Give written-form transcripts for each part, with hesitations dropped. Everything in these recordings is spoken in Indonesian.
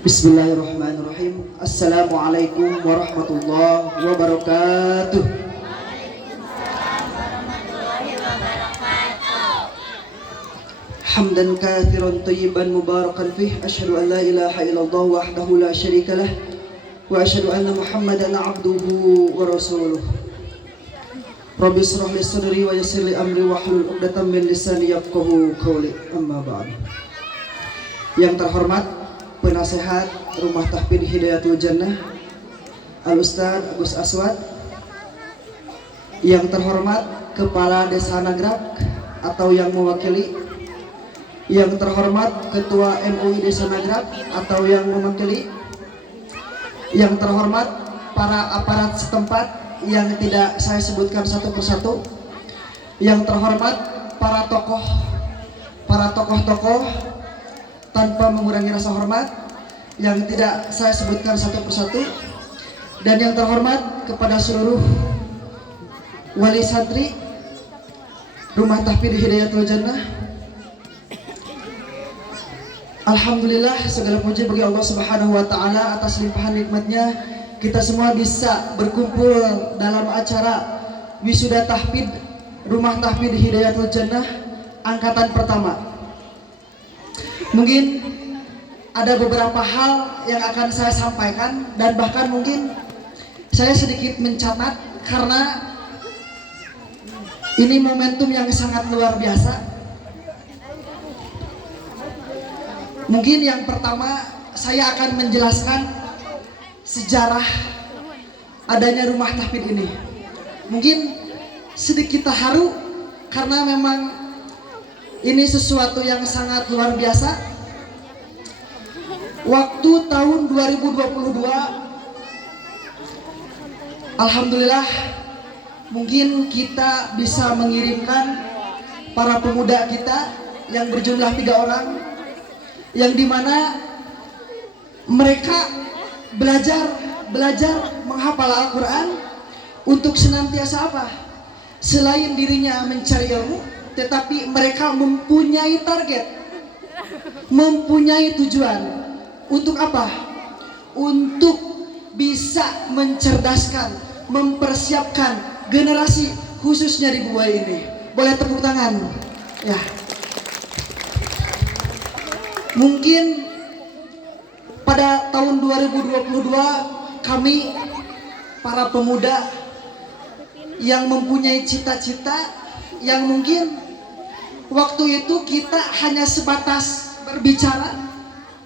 Bismillahirrahmanirrahim. Assalamualaikum warahmatullahi wabarakatuh. Hamdan katsiran thayyiban mubarakan fih. Asyhadu an la ilaha illallah wahdahu la syarika lah wa asyhadu anna Muhammadan abduhu wa rasuluh. Rabbi israh li sadri wa yassir li amri wahlul 'uqdatam min lisani yafqahu qawli. Amma ba'd. Yang terhormat Penasehat Rumah Tahfidz Hidayatul Jannah Al-Ustaz Agus Aswad, yang terhormat Kepala Desa Nagrak atau yang mewakili, yang terhormat Ketua MUI Desa Nagrak atau yang mewakili, yang terhormat para aparat setempat yang tidak saya sebutkan satu persatu, yang terhormat para tokoh-tokoh tanpa mengurangi rasa hormat yang tidak saya sebutkan satu persatu, dan yang terhormat kepada seluruh wali santri Rumah Tahfidz Hidayatul Jannah. Alhamdulillah, segala puji bagi Allah Subhanahu wa taala atas limpahan nikmatnya kita semua bisa berkumpul dalam acara wisuda tahfidz Rumah Tahfidz Hidayatul Jannah angkatan pertama. Mungkin ada beberapa hal yang akan saya sampaikan, dan bahkan mungkin saya sedikit mencatat karena ini momentum yang sangat luar biasa. Mungkin yang pertama saya akan menjelaskan sejarah adanya Rumah Tahfidz ini. Mungkin sedikit terharu karena memang ini sesuatu yang sangat luar biasa. Waktu tahun 2022, alhamdulillah, mungkin kita bisa mengirimkan para pemuda kita yang berjumlah 3 orang, yang dimana mereka belajar menghafal Al-Quran untuk senantiasa apa? Selain dirinya mencari ilmu, tetapi mereka mempunyai target, mempunyai tujuan. Untuk apa? Untuk bisa mencerdaskan, mempersiapkan generasi khususnya di Buai ini. Boleh tepuk tangan? Ya. Mungkin pada tahun 2022 kami para pemuda yang mempunyai cita-cita yang mungkin waktu itu kita hanya sebatas berbicara,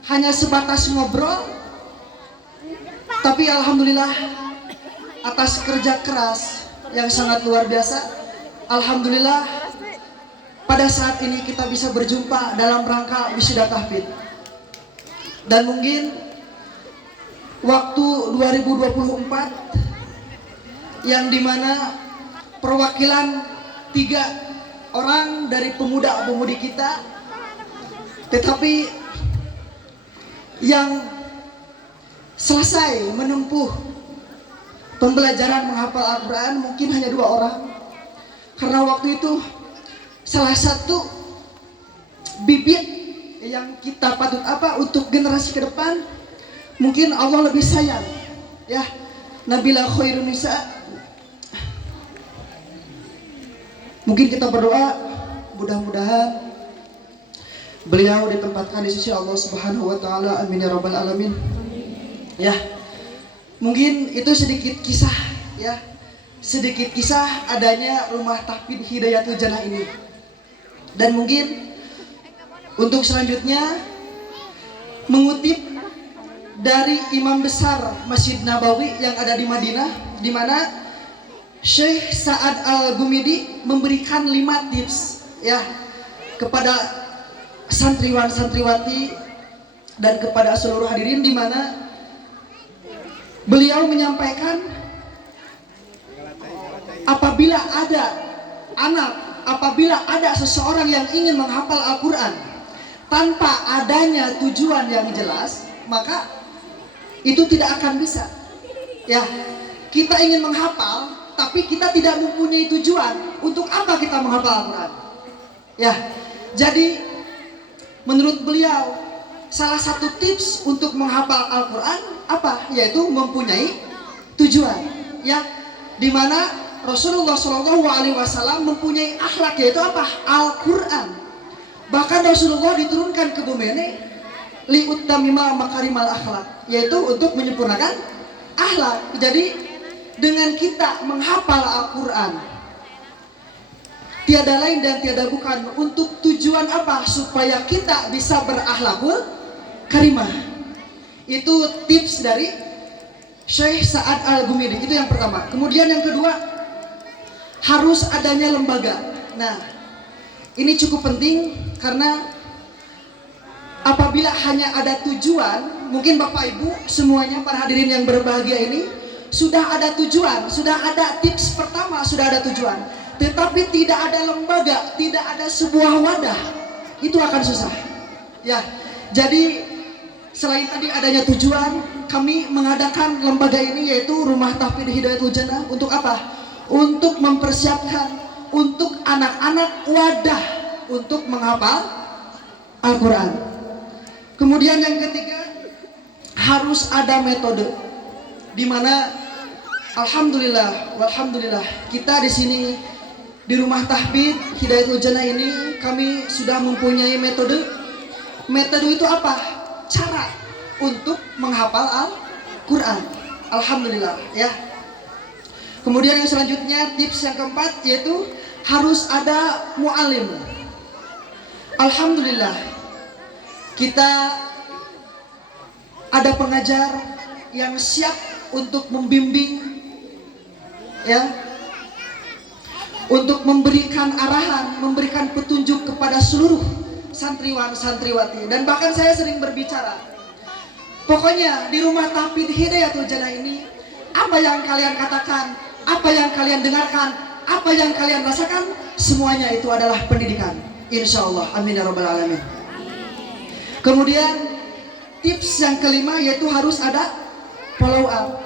hanya sebatas ngobrol, tapi alhamdulillah atas kerja keras yang sangat luar biasa, alhamdulillah pada saat ini kita bisa berjumpa dalam rangka wisuda tahfidz. Dan mungkin waktu 2024 yang dimana perwakilan 3 orang dari pemuda-pemudi kita, tetapi yang selesai menempuh pembelajaran menghafal Al-Quran mungkin hanya 2 orang, karena waktu itu salah satu bibit yang kita patut untuk generasi ke depan, mungkin Allah lebih sayang, ya. Nabila khairun nisa. Mungkin kita berdoa mudah-mudahan beliau ditempatkan di sisi Allah Subhanahu wa taala. Amin ya rabbal alamin. Ya. Mungkin itu sedikit kisah, ya. Sedikit kisah adanya Rumah Tahfidz Hidayatul Jannah ini. Dan mungkin untuk selanjutnya mengutip dari Imam Besar Masjid Nabawi yang ada di Madinah, di mana Syekh Sa'ad Al-Gumidi memberikan 5 tips, ya, kepada santriwan-santriwati dan kepada seluruh hadirin, di mana beliau menyampaikan apabila ada seseorang yang ingin menghafal Al-Quran tanpa adanya tujuan yang jelas, maka itu tidak akan bisa. Ya, kita ingin menghafal tapi kita tidak mempunyai tujuan untuk apa kita menghafal Al-Quran. Ya, jadi Menurut beliau, salah satu tips untuk menghafal Al-Quran apa? Yaitu mempunyai tujuan. Ya, dimana Rasulullah SAW mempunyai akhlak, yaitu apa? Al-Quran. Bahkan Rasulullah diturunkan ke bumi ini liutamima makarimal akhlak, yaitu untuk menyempurnakan akhlak. Jadi dengan kita menghafal Al-Quran, tiada lain dan tiada bukan untuk tujuan apa? Supaya kita bisa berakhlakul karimah. Itu tips dari Syekh Sa'ad Al-Ghumidi. Itu yang pertama. Kemudian yang kedua, harus adanya lembaga. Nah, ini cukup penting karena apabila hanya ada tujuan, mungkin Bapak Ibu semuanya para hadirin yang berbahagia ini sudah ada tujuan, sudah ada tips pertama, sudah ada tujuan. Tetapi tidak ada lembaga, tidak ada sebuah wadah, itu akan susah. Ya, jadi selain tadi adanya tujuan, kami mengadakan lembaga ini, yaitu Rumah Tahfidz Hidayatul Jannah. Untuk apa? Untuk mempersiapkan untuk anak-anak wadah untuk menghafal Al-Quran. Kemudian yang ketiga, harus ada metode, di mana alhamdulillah, walhamdulillah kita di sini di Rumah Tahfidz Hidayatul Jannah ini kami sudah mempunyai metode. Metode itu apa? Cara untuk menghafal Al-Quran. Alhamdulillah ya. Kemudian yang selanjutnya, tips yang keempat, yaitu harus ada mu'alim. Alhamdulillah kita ada pengajar yang siap untuk membimbing, ya, untuk memberikan arahan, memberikan petunjuk kepada seluruh santriwan santriwati. Dan bahkan saya sering berbicara, pokoknya di Rumah Tahfidz Hidayatul Jannah ini, apa yang kalian katakan, apa yang kalian dengarkan, apa yang kalian rasakan, semuanya itu adalah pendidikan, insya Allah. Amin ya rabbal alamin. Kemudian tips yang kelima, yaitu harus ada follow up.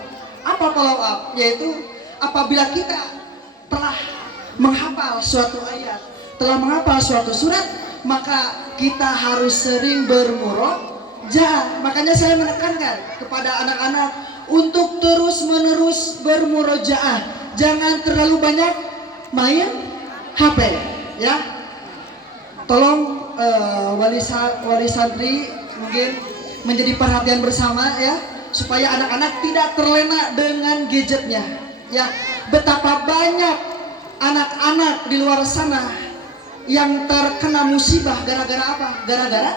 Apa follow up? Yaitu apabila kita telah menghafal suatu ayat, telah menghafal suatu surat, maka kita harus sering bermurojaah. Makanya saya menekankan kepada anak-anak untuk terus-menerus bermurojaah. Jangan terlalu banyak main HP, ya. Tolong wali santri mungkin menjadi perhatian bersama, ya, supaya anak-anak tidak terlena dengan gadgetnya. Ya, betapa banyak anak-anak di luar sana yang terkena musibah gara-gara apa? Gara-gara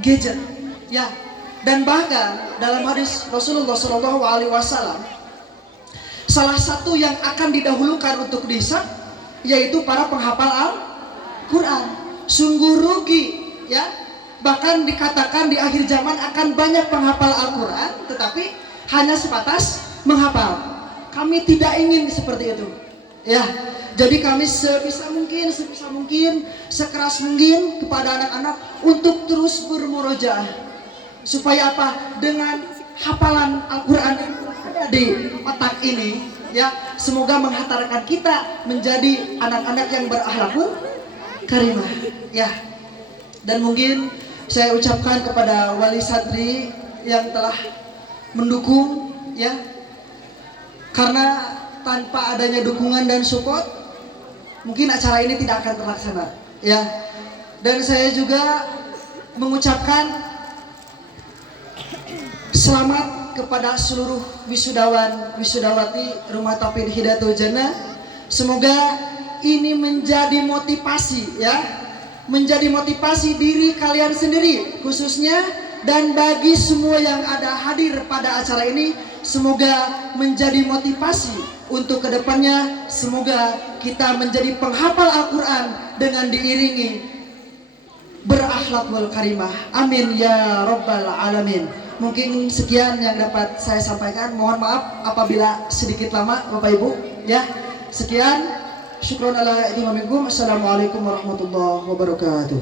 gadget. Ya, dan bahkan dalam hadis Rasulullah SAW, salah satu yang akan didahulukan untuk dihisab yaitu para penghafal Al-Quran. Sungguh rugi, ya. Bahkan dikatakan di akhir zaman akan banyak penghafal Al-Quran, tetapi hanya sebatas menghafal. Kami tidak ingin seperti itu, ya. Jadi kami sebisa mungkin, sekeras mungkin kepada anak-anak untuk terus bermurojaah. Supaya apa? Dengan hafalan Al-Quran yang ada di otak ini, ya, semoga menghantarkan kita menjadi anak-anak yang berakhlakul karimah, ya. Dan mungkin saya ucapkan kepada wali santri yang telah mendukung, ya, karena tanpa adanya dukungan dan support, mungkin acara ini tidak akan terlaksana, ya. Dan saya juga mengucapkan selamat kepada seluruh wisudawan wisudawati Rumah Tahfidz Hidayatul Jannah. Semoga ini menjadi motivasi, ya, menjadi motivasi diri kalian sendiri khususnya, dan bagi semua yang ada hadir pada acara ini, semoga menjadi motivasi untuk kedepannya. Semoga kita menjadi penghafal Al-Quran dengan diiringi berakhlakul karimah. Amin ya rabbal alamin. Mungkin sekian yang dapat saya sampaikan. Mohon maaf apabila sedikit lama, Bapak Ibu, ya. Sekian. Syukron ala ihtimamikum. Assalamualaikum warahmatullahi wabarakatuh.